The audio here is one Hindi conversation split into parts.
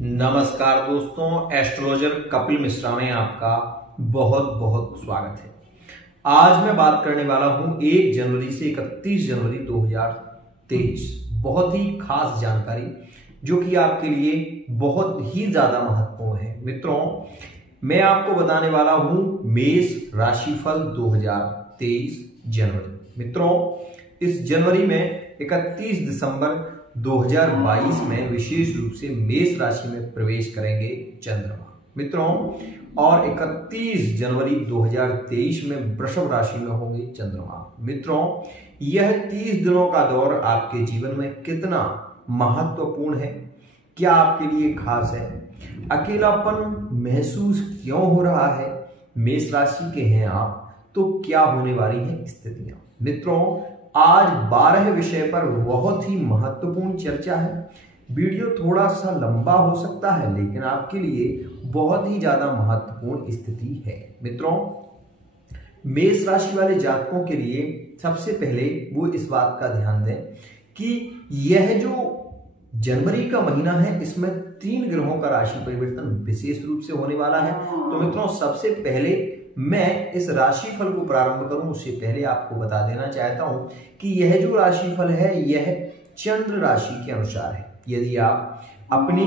नमस्कार दोस्तों, एस्ट्रोलॉजर कपिल मिश्रा में आपका बहुत बहुत स्वागत है। आज मैं बात करने वाला हूं 1 जनवरी से 31 जनवरी 2023 बहुत ही खास जानकारी जो कि आपके लिए बहुत ही ज्यादा महत्वपूर्ण है। मित्रों, मैं आपको बताने वाला हूं मेष राशिफल 2023 जनवरी। मित्रों, इस जनवरी में 31 दिसंबर 2022 में विशेष रूप से मेष राशि में प्रवेश करेंगे चंद्रमा। मित्रों, और 31 जनवरी 2023 में वृषभ राशि में होंगे चंद्रमा। मित्रों, यह 30 दिनों का दौर आपके जीवन में कितना महत्वपूर्ण है, क्या आपके लिए खास है, अकेलापन महसूस क्यों हो रहा है, मेष राशि के हैं आप तो क्या होने वाली है स्थितियां। मित्रों, आज 12 विषय पर बहुत ही महत्वपूर्ण चर्चा है। वीडियो थोड़ा सा लंबा हो सकता है लेकिन आपके लिए बहुत ही ज्यादा महत्वपूर्ण स्थिति है। मित्रों, मेष राशि वाले जातकों के लिए सबसे पहले वो इस बात का ध्यान दें कि यह जो जनवरी का महीना है इसमें 3 ग्रहों का राशि परिवर्तन विशेष रूप से होने वाला है। तो मित्रों, सबसे पहले मैं इस राशिफल को प्रारंभ करूं उससे पहले आपको बता देना चाहता हूं कि यह जो राशिफल है यह चंद्र राशि के अनुसार है। यदि आप अपनी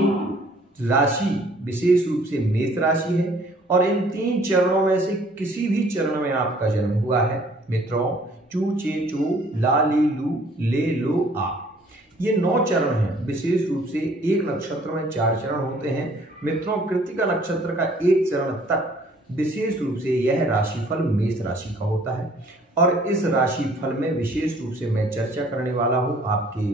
राशि विशेष रूप से मेष राशि है और इन 3 चरणों में से किसी भी चरण में आपका जन्म हुआ है, मित्रों, चू चे चो ला ले लू ले लो आ, ये 9 चरण हैं। विशेष रूप से एक नक्षत्र में 4 चरण होते हैं। मित्रों, कृत्तिका नक्षत्र का 1 चरण तक विशेष रूप से यह राशिफल मेष राशि का होता है और इस राशिफल में विशेष रूप से मैं चर्चा करने वाला हूं आपके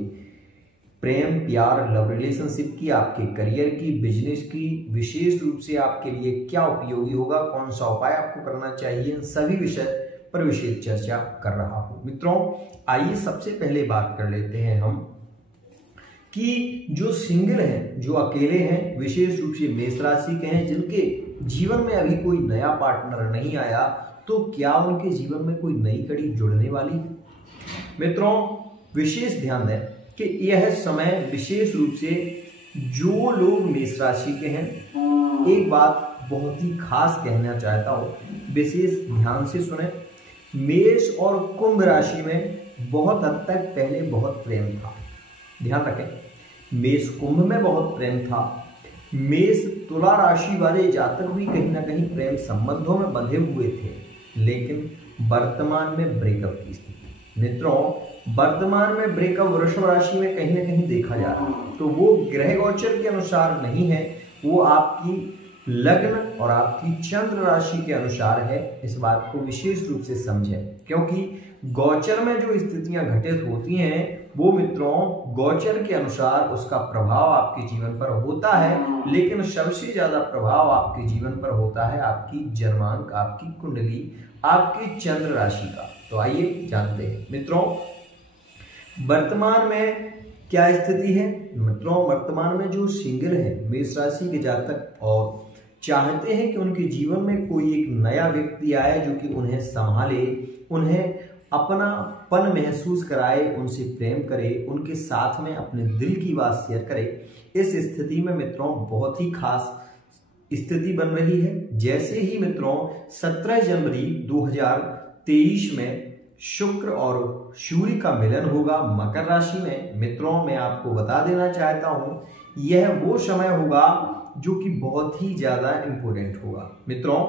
प्रेम, प्यार, लव रिलेशनशिप की, आपके करियर की, बिजनेस की, विशेष रूप से आपके लिए क्या उपयोगी होगा, कौन सा उपाय आपको करना चाहिए, इन सभी विषय पर विशेष चर्चा कर रहा हूं। मित्रों, आइए सबसे पहले बात कर लेते हैं हम कि जो सिंगल हैं, जो अकेले हैं, विशेष रूप से मेष राशि के हैं, जिनके जीवन में अभी कोई नया पार्टनर नहीं आया, तो क्या उनके जीवन में कोई नई कड़ी जुड़ने वाली है। मित्रों, विशेष ध्यान दें कि यह समय विशेष रूप से जो लोग मेष राशि के हैं, एक बात बहुत ही खास कहना चाहता हूं, विशेष ध्यान से सुने। मेष और कुंभ राशि में बहुत हद तक पहले बहुत प्रेम था, ध्यान रखें, मेष कुंभ में बहुत प्रेम था। मेष तुला राशि वाले जातक भी कहीं ना कहीं प्रेम संबंधों में बंधे हुए थे, लेकिन वर्तमान में ब्रेकअप की स्थिति। मित्रों, वर्तमान में ब्रेकअप वृषभ राशि में कहीं ना कहीं देखा जा रहा है, तो वो ग्रह गोचर के अनुसार नहीं है, वो आपकी लग्न और आपकी चंद्र राशि के अनुसार है। इस बात को विशेष रूप से समझें, क्योंकि गोचर में जो स्थितियां घटित होती हैं वो मित्रों गोचर के अनुसार उसका प्रभाव आपके जीवन पर होता है, लेकिन सबसे ज्यादा प्रभाव आपके जीवन पर होता है आपकी जन्मांक, आपकी कुंडली, आपकी चंद्र राशि का। तो आइए जानते हैं मित्रों, वर्तमान में क्या स्थिति है। मित्रों, वर्तमान में जो सिंगल है मेष राशि के जातक और चाहते हैं कि उनके जीवन में कोई एक नया व्यक्ति आए जो कि उन्हें संभाले, उन्हें अपनापन महसूस कराए, उनसे प्रेम करे, उनके साथ में अपने दिल की बात शेयर करे, इस स्थिति में मित्रों बहुत ही खास स्थिति बन रही है। जैसे ही मित्रों 17 जनवरी 2023 में शुक्र और सूर्य का मिलन होगा मकर राशि में, मित्रों मैं आपको बता देना चाहता हूं यह वो समय होगा जो कि बहुत ही ज्यादा इंपॉर्टेंट होगा। मित्रों,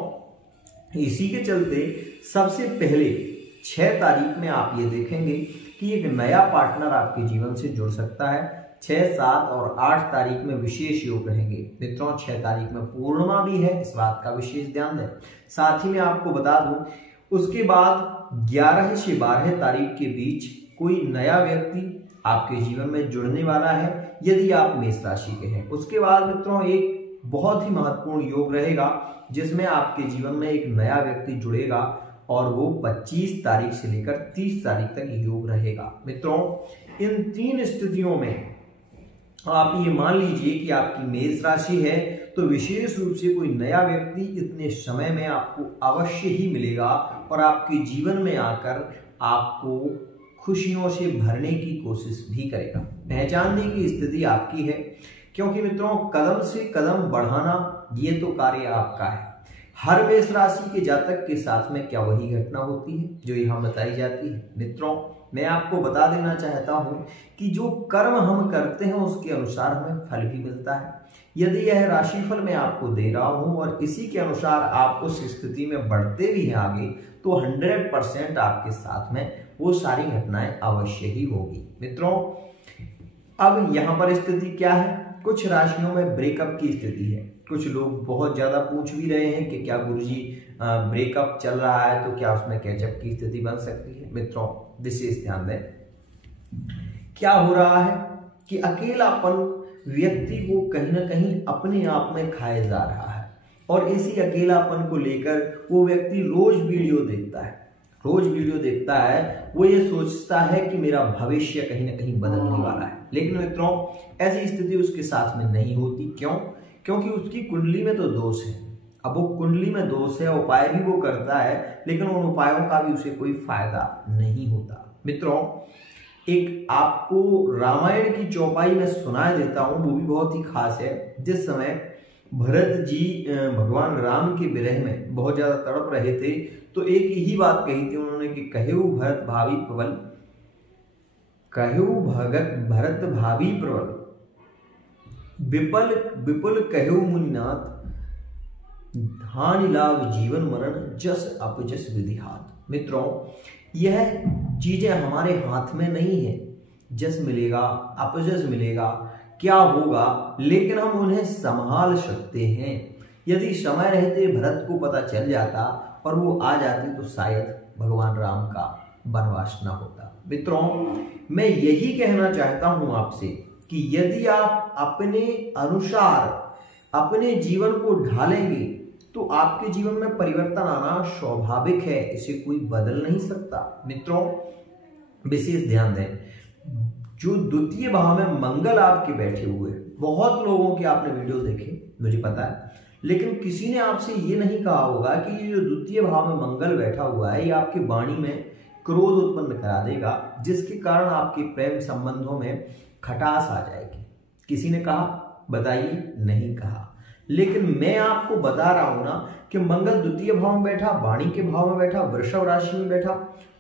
इसी के चलते सबसे पहले 6 तारीख में आप ये देखेंगे कि एक नया पार्टनर आपके जीवन से जुड़ सकता है। 6, 7 और 8 तारीख में विशेष योग रहेंगे। मित्रों, 6 तारीख में पूर्णिमा भी है, इस बात का विशेष ध्यान दें। साथ ही में आपको बता दूं उसके बाद 11 से 12 तारीख के बीच कोई नया व्यक्ति आपके जीवन में जुड़ने वाला है यदि आप मेष राशि के हैं। उसके बाद मित्रों एक बहुत ही महत्वपूर्ण योग रहेगा जिसमें आपके जीवन में एक नया व्यक्ति जुड़ेगा और वो 25 तारीख से लेकर 30 तारीख तक योग रहेगा। मित्रों, इन 3 स्थितियों में आप ये मान लीजिए कि आपकी मेष राशि है तो विशेष रूप से कोई नया व्यक्ति इतने समय में आपको अवश्य ही मिलेगा और आपके जीवन में आकर आपको खुशियों से भरने की कोशिश भी करेगा। पहचानने की स्थिति आपकी है क्योंकि मित्रों कदम से कदम बढ़ाना ये तो कार्य आपका है। हर मेष राशि के जातक के साथ में क्या वही घटना होती है जो यहाँ बताई जाती है? मित्रों मैं आपको बता देना चाहता हूँ कि जो कर्म हम करते हैं उसके अनुसार हमें फल भी मिलता है। यदि यह राशिफल मैं आपको दे रहा हूँ और इसी के अनुसार आप उस स्थिति में बढ़ते भी हैं आगे, तो 100% आपके साथ में वो सारी घटनाएं अवश्य ही होगी। मित्रों अब यहाँ पर स्थिति क्या है? कुछ राशियों में ब्रेकअप की स्थिति है। कुछ लोग बहुत ज्यादा पूछ भी रहे हैं कि क्या गुरुजी ब्रेकअप चल रहा है तो क्या उसमें कैचअप की स्थिति बन सकती है? मित्रों विशेष ध्यान दें, क्या हो रहा है कि अकेलापन व्यक्ति को कहीं ना कहीं अपने आप में खाए जा रहा है और इसी अकेलापन को लेकर वो व्यक्ति रोज वीडियो देखता है। वो ये सोचता है कि मेरा भविष्य कहीं ना कहीं बदलने वाला है, लेकिन मित्रों ऐसी स्थिति उसके साथ में नहीं होती। क्यों? क्योंकि उसकी कुंडली में तो दोष है। अब वो कुंडली में दोष है, उपाय भी वो करता है, लेकिन उन उपायों का भी उसे कोई फायदा नहीं होता। मित्रों एक आपको रामायण की चौपाई में सुनाई देता हूं, वो भी बहुत ही खास है। जिस समय भरत जी भगवान राम के विरह में बहुत ज्यादा तड़प रहे थे, तो एक ही बात कही थी उन्होंने कि कहेऊ भरत भावी प्रबल, कहेऊ भरत भावी प्रबल, विपुल विपुल कहेऊ मुनिनाथ, हानि लाभ जीवन मरण जस अपजस विधि हाथ। मित्रों यह चीजें हमारे हाथ में नहीं है। जस मिलेगा अपजस मिलेगा क्या होगा, लेकिन हम उन्हें संभाल सकते हैं। यदि समय रहते भरत को पता चल जाता और वो आ जाते तो शायद भगवान राम का वनवास न होता। मित्रों मैं यही कहना चाहता हूं आपसे कि यदि आप अपने अनुसार अपने जीवन को ढालेंगे तो आपके जीवन में परिवर्तन आना स्वाभाविक है, इसे कोई बदल नहीं सकता। मित्रों विशेष ध्यान दें, जो द्वितीय भाव में मंगल आपके बैठे हुए, बहुत लोगों के आपने वीडियो देखे मुझे पता है, लेकिन किसी ने आपसे ये नहीं कहा होगा कि ये जो द्वितीय भाव में मंगल बैठा हुआ है ये आपकी वाणी में क्रोध उत्पन्न करा देगा, जिसके कारण आपके प्रेम संबंधों में खटास आ जाएगी। किसी ने कहा? बताइए, नहीं कहा। लेकिन मैं आपको बता रहा हूं ना कि मंगल द्वितीय भाव में बैठा, वाणी के भाव में बैठा, वृषभ राशि में बैठा,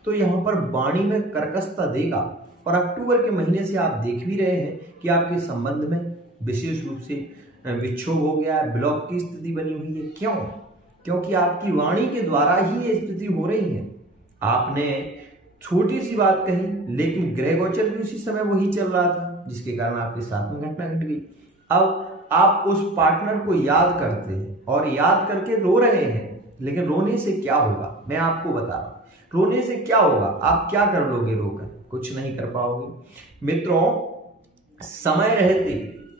तो यहाँ पर वाणी में कर्कशता देगा। और अक्टूबर के महीने से आप देख भी रहे हैं कि आपके संबंध में विशेष रूप से विक्षोभ हो गया है, ब्लॉक की स्थिति बनी हुई है। क्यों? क्योंकि आपकी वाणी के द्वारा ही ये स्थिति हो रही है। आपने छोटी सी बात कही, लेकिन ग्रह गोचर भी उसी समय वही चल रहा था, जिसके कारण आपके साथ में घटना घट गई। अब आप उस पार्टनर को याद करते हैं और याद करके रो रहे हैं, लेकिन रोने से क्या होगा मैं आपको बता रहा हूं। रोने से क्या होगा? आप क्या कर लोगे रोकर? कुछ नहीं कर पाओगे। मित्रों समय रहते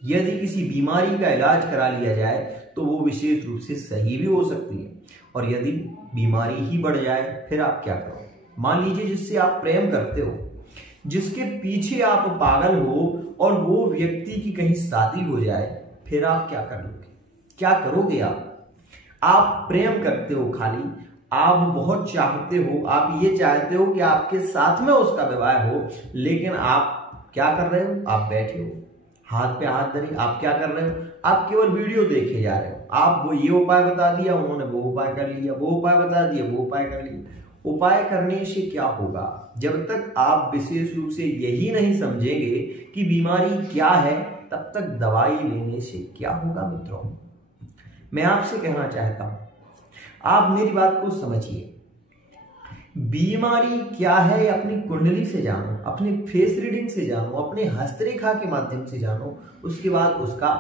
यदि किसी बीमारी का इलाज करा लिया जाए तो वो विशेष रूप से सही भी हो सकती है, और यदि बीमारी ही बढ़ जाए फिर आप क्या करोगे? मान लीजिए जिससे आप प्रेम करते हो, जिसके पीछे आप पागल हो और वो व्यक्ति की कहीं शादी हो जाए, फिर आप क्या कर लोगे? क्या करोगे? आप प्रेम करते हो, खाली आप बहुत चाहते हो, आप ये चाहते हो कि आपके साथ में उसका विवाह हो, लेकिन आप क्या कर रहे हो? आप बैठे हो हाथ पे हाथ धरे, आप क्या कर रहे हो? आप केवल वीडियो देखे जा रहे हो। आप वो ये उपाय बता दिया, उन्होंने वो उपाय कर लिया, वो उपाय बता दिया, वो उपाय कर लिया। उपाय करने से क्या होगा? जब तक आप विशेष रूप से यही नहीं समझेंगे कि बीमारी क्या है, तब तक दवाई लेने से क्या होगा? मित्रों मैं आपसे कहना चाहता हूं, आप मेरी बात को समझिए। बीमारी क्या है अपनी कुंडली से जानो, अपने फेस रीडिंग से जानो, अपने हस्तरेखा के माध्यम से जानो, उसके बाद उसका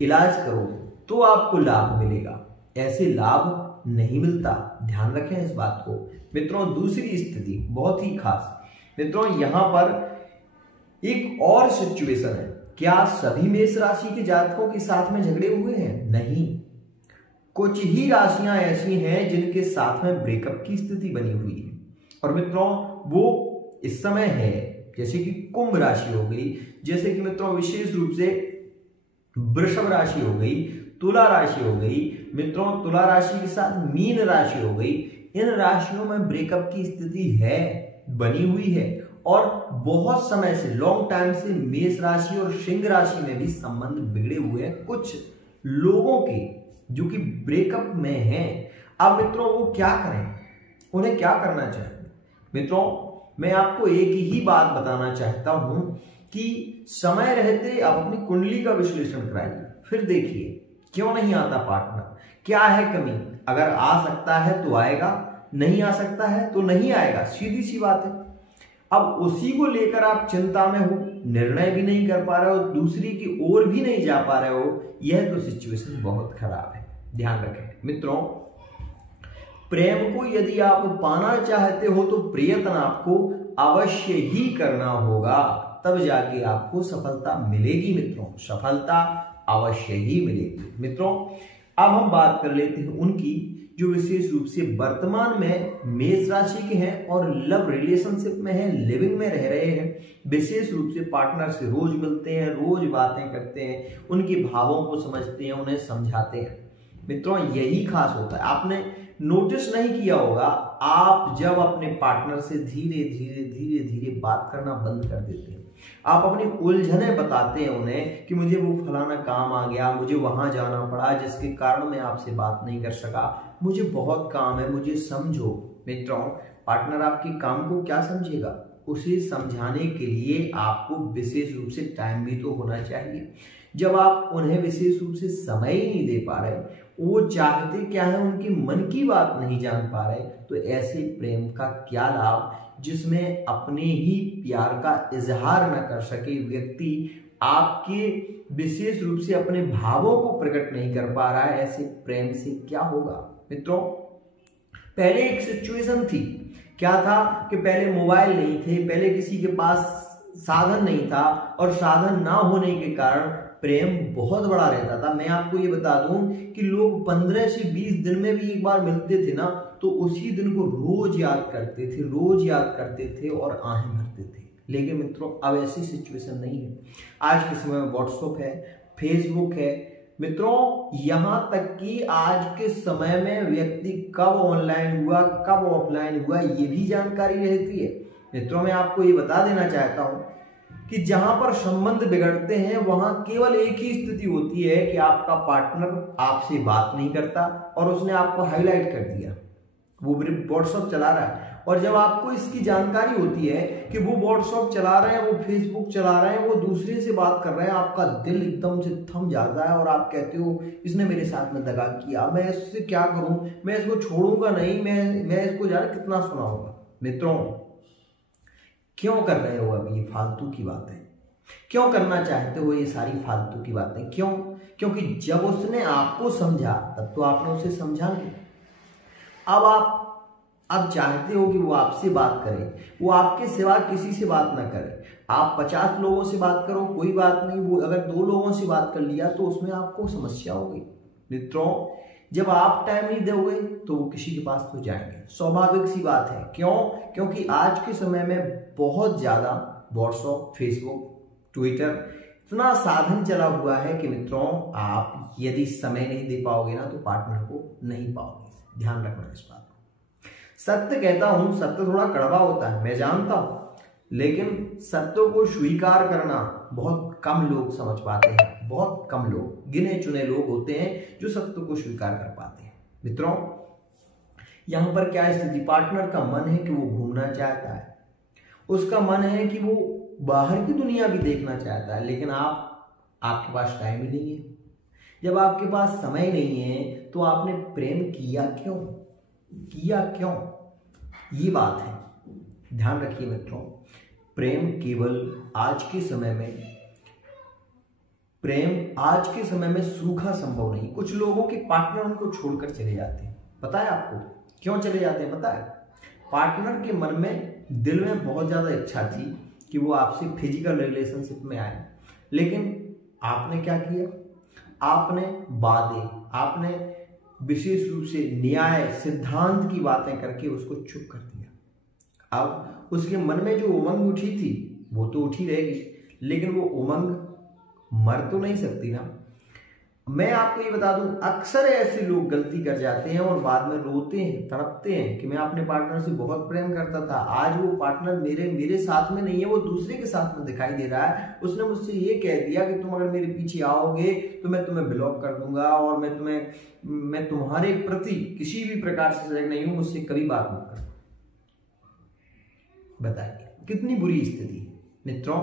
इलाज करो तो आपको लाभ मिलेगा। ऐसे लाभ नहीं मिलता, ध्यान रखें इस बात को। मित्रों दूसरी स्थिति बहुत ही खास, मित्रों यहां पर एक और सिचुएशन है। क्या सभी मेष राशि के जातकों के साथ में झगड़े हुए हैं? नहीं, कुछ ही राशियां ऐसी हैं जिनके साथ में ब्रेकअप की स्थिति बनी हुई है। और मित्रों वो इस समय है जैसे कि कुंभ राशि हो गई, जैसे कि मित्रों विशेष रूप से वृषभ राशि हो गई, तुला राशि हो गई, मित्रों तुला राशि के साथ मीन राशि हो गई। इन राशियों में ब्रेकअप की स्थिति है, बनी हुई है, और बहुत समय से लॉन्ग टाइम से मेष राशि और सिंह राशि में भी संबंध बिगड़े हुए हैं कुछ लोगों के, जो कि ब्रेकअप में हैं। अब मित्रों वो क्या करें, उन्हें क्या करना चाहिए? मित्रों मैं आपको एक ही बात बताना चाहता हूं कि समय रहते आप अपनी कुंडली का विश्लेषण कराइए, फिर देखिए क्यों नहीं आता पार्टनर, क्या है कमी। अगर आ सकता है तो आएगा, नहीं आ सकता है तो नहीं आएगा, सीधी सी बात है। अब उसी को लेकर आप चिंता में हो, निर्णय भी नहीं कर पा रहे हो, दूसरी की ओर भी नहीं जा पा रहे हो, यह तो सिचुएशन बहुत खराब है। ध्यान रखें मित्रों, प्रेम को यदि आप पाना चाहते हो तो प्रयत्न आपको अवश्य ही करना होगा, तब जाके आपको सफलता मिलेगी। मित्रों सफलता अवश्य ही मिलेगी। मित्रों अब हम बात कर लेते हैं उनकी जो विशेष रूप से वर्तमान में मेष राशि के हैं और लव रिलेशनशिप में हैं, लिविंग में रह रहे हैं, विशेष रूप से पार्टनर से रोज मिलते हैं, रोज बातें करते हैं, उनके भावों को समझते हैं, उन्हें समझाते हैं। मित्रों यही खास होता है, आपने नोटिस नहीं किया होगा, आप जब अपने पार्टनर से धीरे धीरे धीरे धीरे बात करना बंद कर देते हैं, आप अपनी उलझनें बताते हैं उन्हें कि मुझे वो फलाना काम आ गया, मुझे वहां जाना पड़ा जिसके कारण मैं आपसे बात नहीं कर सका, मुझे बहुत काम है, मुझे समझो। मित्रों पार्टनर आपके काम को क्या समझेगा, उसे समझाने के लिए आपको विशेष रूप से टाइम भी तो होना चाहिए। जब आप उन्हें विशेष रूप से समय ही नहीं दे पा रहे, वो चाहते क्या है, उनके मन की बात नहीं जान पा रहे, तो ऐसे प्रेम का क्या लाभ जिसमें अपने ही प्यार का इजहार न कर सके व्यक्ति, आपके विशेष रूप से अपने भावों को प्रकट नहीं कर पा रहा है, ऐसे प्रेम से क्या होगा। मित्रों पहले एक सिचुएशन थी, क्या था कि पहले मोबाइल नहीं थे, पहले किसी के पास साधन नहीं था, और साधन ना होने के कारण प्रेम बहुत बड़ा रहता था। मैं आपको ये बता दूं कि लोग 15 से 20 दिन में भी एक बार मिलते थे ना, तो उसी दिन को रोज याद करते थे, रोज याद करते थे और आहें भरते थे। लेकिन मित्रों अब ऐसी सिचुएशन नहीं है। आज के समय में व्हाट्सएप है, फेसबुक है। मित्रों यहां तक कि आज के समय में व्यक्ति कब ऑनलाइन हुआ, कब ऑफलाइन हुआ, ये भी जानकारी रहती है। मित्रों मैं आपको ये बता देना चाहता हूं कि जहां पर संबंध बिगड़ते हैं वहां केवल एक ही स्थिति होती है कि आपका पार्टनर आपसे बात नहीं करता और उसने आपको हाईलाइट कर दिया, वो व्हाट्सएप चला रहा है, और जब आपको इसकी जानकारी होती है कि वो व्हाट्सएप चला रहे हैं, वो फेसबुक चला रहे हैं, वो दूसरे से बात कर रहे हैं, आपका दिल एकदम से थम जाता है और आप कहते हो इसने मेरे साथ में दगा किया, मैं इससे क्या करूं, मैं इसको छोड़ूंगा नहीं, मैं इसको जाने कितना सुनाऊंगा। मित्रों क्यों कर रहे हो अब ये फालतू की बातें, क्यों करना चाहते हो ये सारी फालतू की बातें, क्यों? क्योंकि जब उसने आपको समझा तब तो आपने उसे समझा नहीं। अब आप चाहते हो कि वो आपसे बात करे, वो आपके सिवा किसी से बात ना करे। आप 50 लोगों से बात करो कोई बात नहीं, वो अगर 2 लोगों से बात कर लिया तो उसमें आपको समस्या होगी। मित्रों जब आप टाइम नहीं दोगे तो वो किसी के पास तो जाएंगे, स्वाभाविक सी बात है। क्यों? क्योंकि आज के समय में बहुत ज्यादा व्हाट्सएप, फेसबुक, ट्विटर इतना साधन चला हुआ है कि मित्रों आप यदि समय नहीं दे पाओगे ना तो पार्टनर को नहीं पाओगे। ध्यान रखना इस बात को। सत्य कहता हूं, सत्य थोड़ा कड़वा होता है मैं जानता हूं, लेकिन सत्य को स्वीकार करना बहुत कम लोग समझ पाते हैं। बहुत कम लोग, गिने चुने लोग होते हैं जो सत्य को स्वीकार कर पाते हैं। मित्रों यहां पर क्या स्थिति, पार्टनर का मन है कि वो घूमना चाहता है, उसका मन है कि वो बाहर की दुनिया भी देखना चाहता है, लेकिन आपके पास टाइम ही नहीं है। जब आपके पास समय नहीं है तो आपने प्रेम किया क्यों? ये बात है, ध्यान रखिए मित्रों। प्रेम आज के समय में सूखा संभव नहीं। कुछ लोगों के पार्टनर उनको छोड़कर चले जाते हैं, पता है आपको क्यों चले जाते हैं? पता है, पार्टनर के मन में, दिल में बहुत ज्यादा इच्छा थी कि वो आपसे फिजिकल रिलेशनशिप में आए, लेकिन आपने क्या किया, आपने वादे, आपने विशेष रूप से न्याय सिद्धांत की बातें करके उसको चुप कर दिया। अब उसके मन में जो उमंग उठी थी वो तो उठी रहेगी, लेकिन वो उमंग मर तो नहीं सकती ना। मैं आपको ये बता दूं, अक्सर ऐसे लोग गलती कर जाते हैं और बाद में रोते हैं, तड़पते हैं कि मैं अपने पार्टनर से बहुत प्रेम करता था, आज वो पार्टनर मेरे साथ में नहीं है, वो दूसरे के साथ में दिखाई दे रहा है। उसने मुझसे ये कह दिया कि तुम अगर मेरे पीछे आओगे तो मैं तुम्हें ब्लॉक कर दूंगा और मैं तुम्हारे प्रति किसी भी प्रकार से सजग नहीं हूं, मुझसे कभी बात मत करो। बताइए कितनी बुरी स्थिति है मित्रों।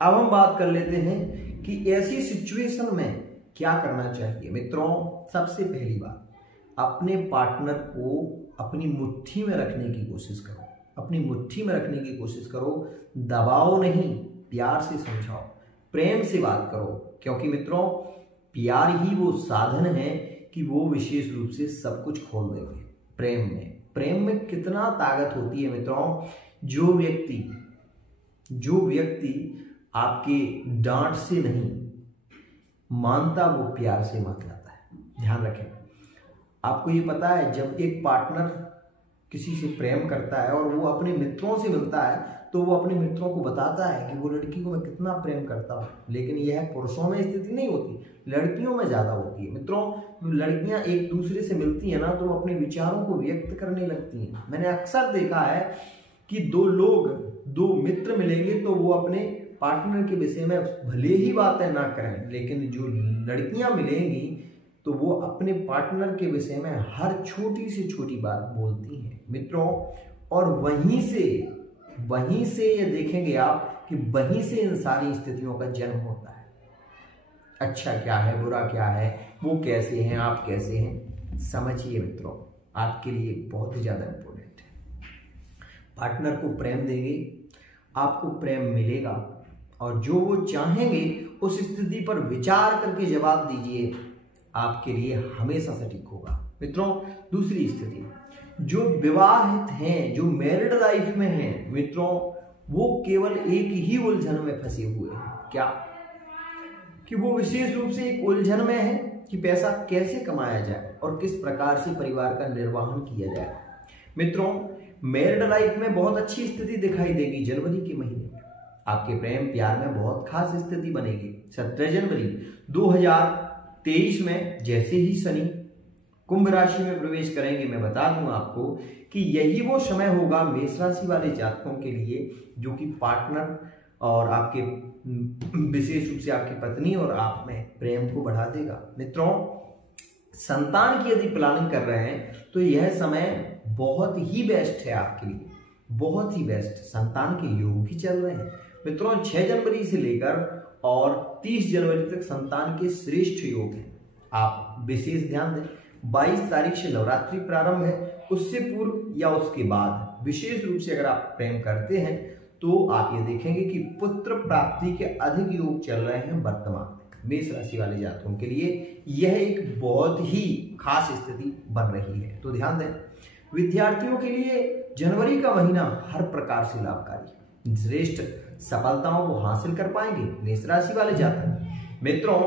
अब हम बात कर लेते हैं कि ऐसी सिचुएशन में क्या करना चाहिए। मित्रों, सबसे पहली बात, अपने पार्टनर को अपनी मुट्ठी में रखने की कोशिश करो, अपनी मुट्ठी में रखने की कोशिश करो। दबाओ नहीं, प्यार से समझाओ, प्रेम से बात करो, क्योंकि मित्रों प्यार ही वो साधन है कि वो विशेष रूप से सब कुछ खोल देंगे। प्रेम में कितना ताकत होती है मित्रों। जो व्यक्ति आपके डांट से नहीं मानता, वो प्यार से मान जाता है। ध्यान रखें। आपको ये पता है, जब एक पार्टनर किसी से प्रेम करता है और वो अपने मित्रों से मिलता है तो वो अपने मित्रों को बताता है कि वो लड़की को मैं कितना प्रेम करता हूँ। लेकिन यह पुरुषों में स्थिति नहीं होती, लड़कियों में ज्यादा होती है। मित्रों, लड़कियां एक दूसरे से मिलती है ना तो वो अपने विचारों को व्यक्त करने लगती हैं। मैंने अक्सर देखा है कि दो मित्र मिलेंगे तो वो अपने पार्टनर के विषय में भले ही बातें ना करें, लेकिन जो लड़कियां मिलेंगी तो वो अपने पार्टनर के विषय में हर छोटी से छोटी बात बोलती हैं मित्रों। और वहीं से ये देखेंगे आप कि वहीं से इन सारी स्थितियों का जन्म होता है। अच्छा क्या है, बुरा क्या है, वो कैसे हैं, आप कैसे हैं, समझिए मित्रों, आपके लिए बहुत ही ज्यादा इंपॉर्टेंट है। पार्टनर को प्रेम देंगे, आपको प्रेम मिलेगा, और जो वो चाहेंगे उस स्थिति पर विचार करके जवाब दीजिए, आपके लिए हमेशा सटीक होगा। मित्रों, दूसरी स्थिति, जो विवाहित हैं, जो मैरिड लाइफ में हैं मित्रों, वो केवल एक ही उलझन में फंसे हुए हैं। क्या कि वो विशेष रूप से एक उलझन में है कि पैसा कैसे कमाया जाए और किस प्रकार से परिवार का निर्वहन किया जाए। मित्रों, मैरिड लाइफ में बहुत अच्छी स्थिति दिखाई देगी जनवरी के महीने में। आपके प्रेम प्यार में बहुत खास स्थिति बनेगी। 17 जनवरी 2023 में जैसे ही शनि कुंभ राशि में प्रवेश करेंगे, मैं बता दूं आपको कि यही वो समय होगा मेष राशि वाले जातकों के लिए जो कि पार्टनर और आपके विशेष रूप से आपकी पत्नी और आप में प्रेम को बढ़ा देगा। मित्रों, संतान की यदि प्लानिंग कर रहे हैं तो यह समय बहुत ही बेस्ट है आपके लिए, बहुत ही बेस्ट। संतान के योग भी चल रहे हैं मित्रों। 6 जनवरी से लेकर और 30 जनवरी तक संतान के श्रेष्ठ योग हैं। आप विशेष ध्यान दें, 22 तारीख से नवरात्रि प्रारंभ है, उससे पूर्व या उसके बाद विशेष रूप से अगर आप प्रेम करते हैं तो आप ये देखेंगे कि पुत्र प्राप्ति के अधिक योग चल रहे हैं वर्तमान में। मेष राशि वाले जातकों के लिए यह एक बहुत ही खास स्थिति बन रही है, तो ध्यान दें। विद्यार्थियों के लिए जनवरी का महीना हर प्रकार से लाभकारी, श्रेष्ठ सफलताओं को हासिल कर पाएंगे मेष राशि वाले जातक। मित्रों,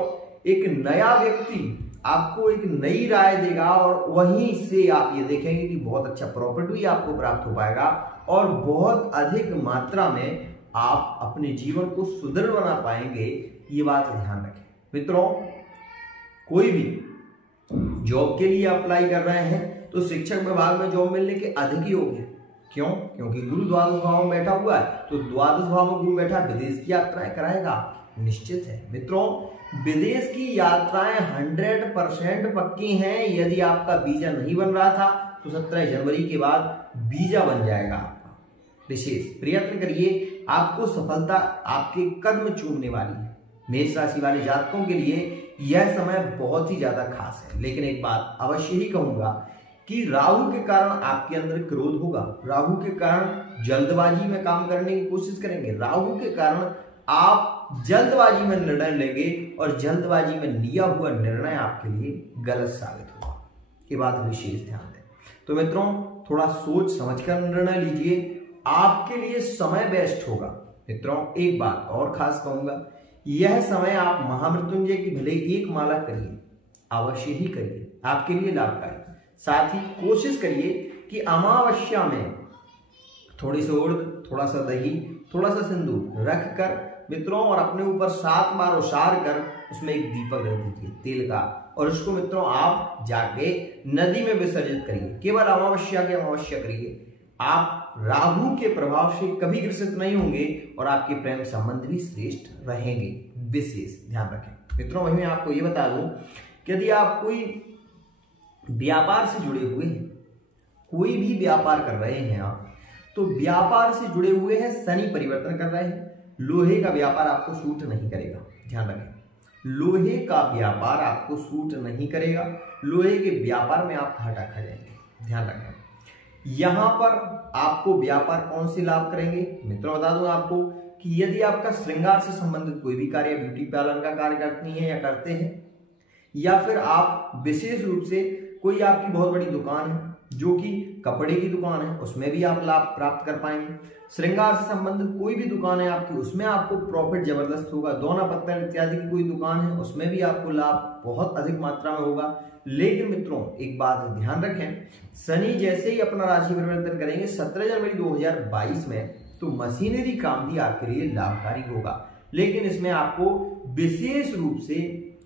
एक नया व्यक्ति आपको एक नई राय देगा और वहीं से आप ये देखेंगे कि बहुत अच्छा प्रॉफिट भी आपको प्राप्त हो पाएगा और बहुत अधिक मात्रा में आप अपने जीवन को सुदृढ़ बना पाएंगे। ये बात ध्यान रखें मित्रों। कोई भी जॉब के लिए अप्लाई कर रहे हैं तो शिक्षक विभाग में जॉब मिलने के अधिक योग है। क्यों? क्योंकि गुरु द्वादश भाव में बैठा हुआ है, तो द्वादश भाव में गुरु बैठा विदेश की यात्राएं कराएगा, निश्चित है। मित्रों, विदेश की यात्राएं 100% पक्की हैं। यदि आपका वीजा नहीं बन रहा था तो 17 जनवरी के बाद वीजा बन जाएगा आपका। विशेष प्रयत्न करिए, आपको सफलता आपके कदम चूमने वाली है। मेष राशि वाले जातकों के लिए यह समय बहुत ही ज्यादा खास है। लेकिन एक बात अवश्य ही कहूंगा कि राहु के कारण आपके अंदर क्रोध होगा, राहु के कारण जल्दबाजी में काम करने की कोशिश करेंगे, राहु के कारण आप जल्दबाजी में निर्णय लेंगे और जल्दबाजी में लिया हुआ निर्णय आपके लिए गलत साबित होगा। ये बात विशेष ध्यान दें। तो मित्रों, थोड़ा सोच समझकर निर्णय लीजिए, आपके लिए समय बेस्ट होगा। मित्रों, एक बात और खास कहूंगा, यह समय आप महामृत्युंजय की भले एक माला करिए, अवश्य ही करिए, आपके लिए लाभकारी। साथ ही कोशिश करिए कि अमावस्या में थोड़ी सी उड़द, थोड़ा सा दही, थोड़ा सा सिंदूर रखकर मित्रों और अपने ऊपर 7 बार उछाल कर उसमें एक दीपक रख दीजिए तेल का, और उसको मित्रों आप जाके नदी में विसर्जित करिए। केवल अमावस्या के अमावस्या करिए। आप राहु के प्रभाव से कभी ग्रसित नहीं होंगे और आपके प्रेम संबंध भी श्रेष्ठ रहेंगे। विशेष ध्यान रखें मित्रों। वहीं मैं आपको ये बता दूं कि यदि आप कोई व्यापार से जुड़े हुए हैं, कोई भी व्यापार कर रहे हैं आप, तो व्यापार से जुड़े हुए हैं, शनि परिवर्तन कर रहे हैं, लोहे का व्यापार आपको सूट नहीं करेगा। ध्यान रखें, लोहे का व्यापार आपको सूट नहीं करेगा। लोहे के व्यापार में आप घाटा खा जाएंगे। ध्यान रखें। यहां पर आपको व्यापार कौन से लाभ करेंगे मित्रों, बता दूं आपको कि यदि आपका श्रृंगार से संबंधित कोई भी कार्य, ब्यूटी पार्लर का कार्य करती हैं या करते हैं, या फिर आप विशेष रूप से कोई आपकी बहुत बड़ी दुकान है जो कि कपड़े की दुकान है, उसमें भी आप लाभ प्राप्त कर पाएंगे। श्रृंगार से संबंधित कोई भी दुकान है आपकी, उसमें आपको प्रॉफिट जबरदस्त होगा। दोना पत्थर इत्यादि की कोई दुकान है, उसमें भी आपको लाभ बहुत अधिक मात्रा में होगा। लेकिन मित्रों एक बात ध्यान रखें, शनि जैसे ही अपना राशि परिवर्तन करेंगे 17 जनवरी 2022 में, तो मशीनरी काम भी आपके लिए लाभकारी होगा। लेकिन इसमें आपको विशेष रूप से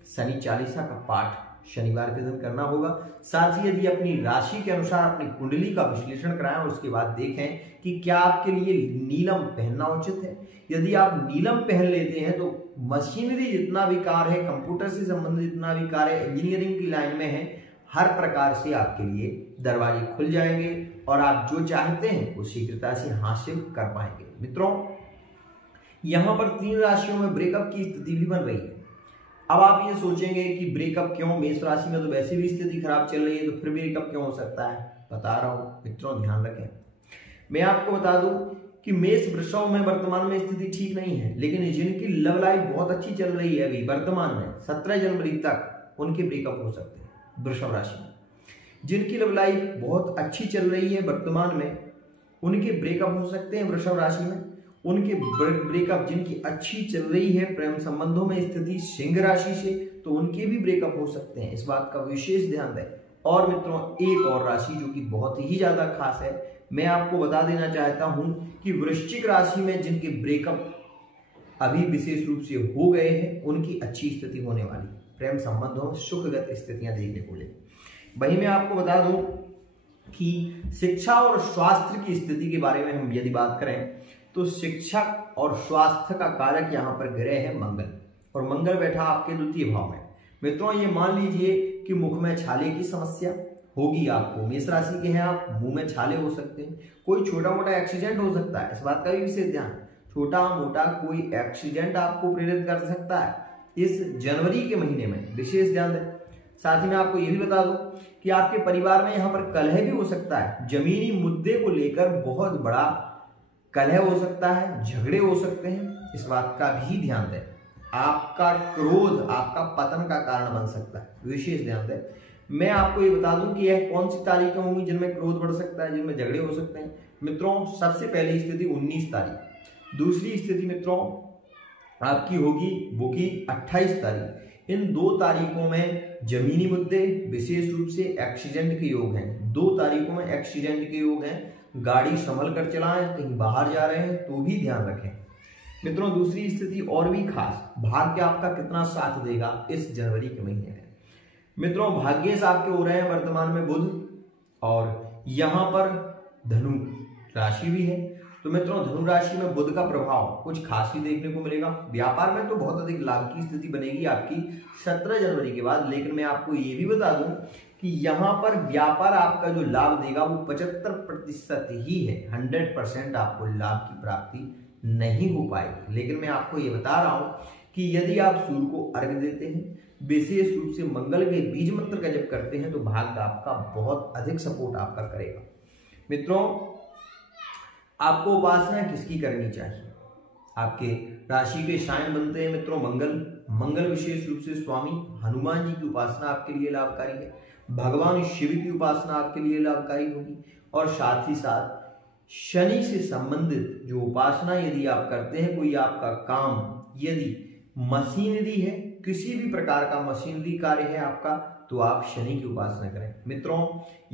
शनि चालीसा का पाठ शनिवार के दिन करना होगा। साथ ही यदि अपनी राशि के अनुसार अपनी कुंडली का विश्लेषण कराएं और उसके बाद देखें कि क्या आपके लिए नीलम पहनना उचित है। यदि आप नीलम पहन लेते हैं तो मशीनरी जितना भी कार्य है, कंप्यूटर से संबंधित जितना भी कार्य इंजीनियरिंग की लाइन में है, हर प्रकार से आपके लिए दरवाजे खुल जाएंगे और आप जो चाहते हैं वो शीघ्रता से हासिल कर पाएंगे। मित्रों यहां पर 3 राशियों में ब्रेकअप की स्थिति भी बन रही है। अब आप ये सोचेंगे कि ब्रेकअप क्यों, मेष राशि में तो वैसे भी स्थिति खराब चल रही है, तो फिर ब्रेकअप क्यों हो सकता है। बता रहा हूं मित्रों, ध्यान रखें। मैं आपको बता दूं कि मेष वृषभ में वर्तमान में स्थिति ठीक नहीं है, लेकिन जिनकी लव लाइफ बहुत अच्छी चल रही है अभी वर्तमान में 17 जनवरी तक, उनके ब्रेकअप हो सकते हैं। वृषभ राशि में जिनकी लव लाइफ बहुत अच्छी चल रही है वर्तमान में, उनके ब्रेकअप हो सकते हैं। वृषभ राशि में उनके ब्रेकअप जिनकी अच्छी चल रही है प्रेम संबंधों में स्थिति सिंह राशि से, तो उनके भी ब्रेकअप हो सकते हैं। इस बात का विशेष ध्यान दें। और मित्रों एक और राशि जो कि बहुत ही ज्यादा खास है, मैं आपको बता देना चाहता हूं कि वृश्चिक राशि में जिनके ब्रेकअप अभी विशेष रूप से हो गए हैं, उनकी अच्छी स्थिति होने वाली, प्रेम संबंधों में सुखगत स्थितियां देखने को मिलेगी। वहीं मैं आपको बता दूं कि शिक्षा और स्वास्थ्य की स्थिति के बारे में हम यदि बात करें तो शिक्षा और स्वास्थ्य का कारक यहाँ पर ग्रह है मंगल, और मंगल बैठा आपके द्वितीय भाव में। मित्रों ये मान लीजिए कि मुख में छाले की समस्या होगी आपको, मेष राशि के हैं आप, मुंह में छाले हो सकते हैं, कोई छोटा मोटा एक्सीडेंट हो सकता है, इस बात का भी विशेष ध्यान। छोटा मोटा कोई एक्सीडेंट आपको प्रेरित कर सकता है इस जनवरी के महीने में, विशेष ध्यान दें। साथ ही मैं आपको ये भी बता दूं कि आपके परिवार में यहाँ पर कलह भी हो सकता है, जमीनी मुद्दे को लेकर बहुत बड़ा कलह हो सकता है, झगड़े हो सकते हैं, इस बात का भी ध्यान दें। आपका क्रोध आपका पतन का कारण बन सकता है, विशेष ध्यान दें। मैं आपको ये बता दूं कि यह कौन सी तारीखें होंगी जिनमें क्रोध बढ़ सकता है, जिनमें झगड़े हो सकते हैं। मित्रों सबसे पहली स्थिति 19 तारीख, दूसरी स्थिति मित्रों आपकी होगी वो की 28 तारीख। इन 2 तारीखों में जमीनी मुद्दे, विशेष रूप से एक्सीडेंट के योग हैं। 2 तारीखों में एक्सीडेंट के योग हैं, गाड़ी संभल कर चलाएं, कहीं बाहर जा रहे हैं तो भी ध्यान रखें। मित्रों दूसरी स्थिति और भी खास, भाग्य आपका कितना साथ देगा इस जनवरी के महीने में। मित्रों भाग्य से आपके हो रहे हैं वर्तमान में बुध, और यहां पर धनु राशि भी है, तो मित्रों धनु राशि में बुध का प्रभाव कुछ खास ही देखने को मिलेगा। व्यापार में तो बहुत अधिक लाभ की स्थिति बनेगी आपकी 17 जनवरी के बाद। लेकिन मैं आपको ये भी बता दूं कि यहाँ पर व्यापार आपका जो लाभ देगा वो 75% ही है, 100% आपको लाभ की प्राप्ति नहीं हो पाएगी। लेकिन मैं आपको ये बता रहा हूं कि यदि आप सूर्य को अर्घ देते हैं, विशेष रूप से मंगल के बीज मंत्र का जप करते हैं, तो भाग्य आपका बहुत अधिक सपोर्ट आपका करेगा। मित्रों आपको उपासना किसकी करनी चाहिए? आपके राशि के साइन बनते हैं मित्रों मंगल विशेष रूप से स्वामी हनुमान जी की उपासना आपके लिए लाभकारी है। भगवान शिव की उपासना आपके लिए लाभकारी होगी, और साथ ही साथ शनि से संबंधित जो उपासना यदि आप करते हैं, कोई आपका काम यदि मशीनरी है किसी भी प्रकार का मशीनरी कार्य है आपका तो आप शनि की उपासना करें। मित्रों,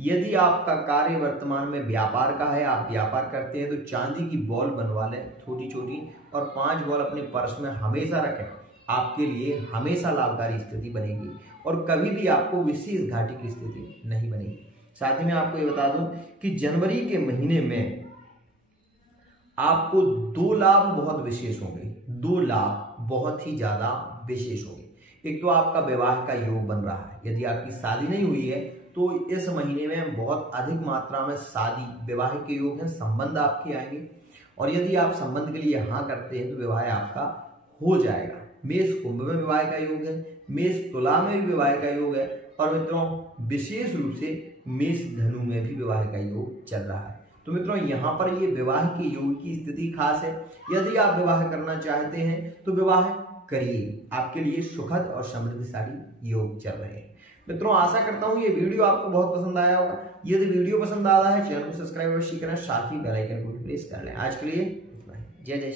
यदि आपका कार्य वर्तमान में व्यापार का है, आप व्यापार करते हैं, तो चांदी की बॉल बनवा लें छोटी छोटी और 5 बॉल अपने पर्स में हमेशा रखें। आपके लिए हमेशा लाभकारी स्थिति बनेगी और कभी भी आपको विशेष घाटे की स्थिति नहीं बनेगी। साथ ही में आपको ये बता दूं कि जनवरी के महीने में आपको 2 लाभ बहुत विशेष होंगे, 2 लाभ बहुत ही ज्यादा विशेष होंगे। एक तो आपका विवाह का योग बन रहा है, यदि आपकी शादी नहीं हुई है तो इस महीने में बहुत अधिक मात्रा में शादी विवाह के योग हैं, संबंध आपके आएंगे और यदि आप संबंध के लिए हाँ करते हैं तो विवाह आपका हो जाएगा। मेष कुंभ में विवाह का योग है, मेष तुला में भी विवाह का योग है और मित्रों विशेष रूप से मेष धनु में भी विवाह का योग चल रहा है। तो मित्रों यहाँ पर ये विवाह के योग की स्थिति खास है। यदि आप विवाह करना चाहते हैं तो विवाह करिए, आपके लिए सुखद और समृद्धशाली योग चल रहे हैं। मित्रों आशा करता हूँ ये वीडियो आपको बहुत पसंद आया होगा। यदि वीडियो पसंद आ रहा है चैनल को सब्सक्राइब अवश्य करें, साथ ही बेल आइकन को भी प्रेस कर लें। आज के लिए इतना ही। जय जय।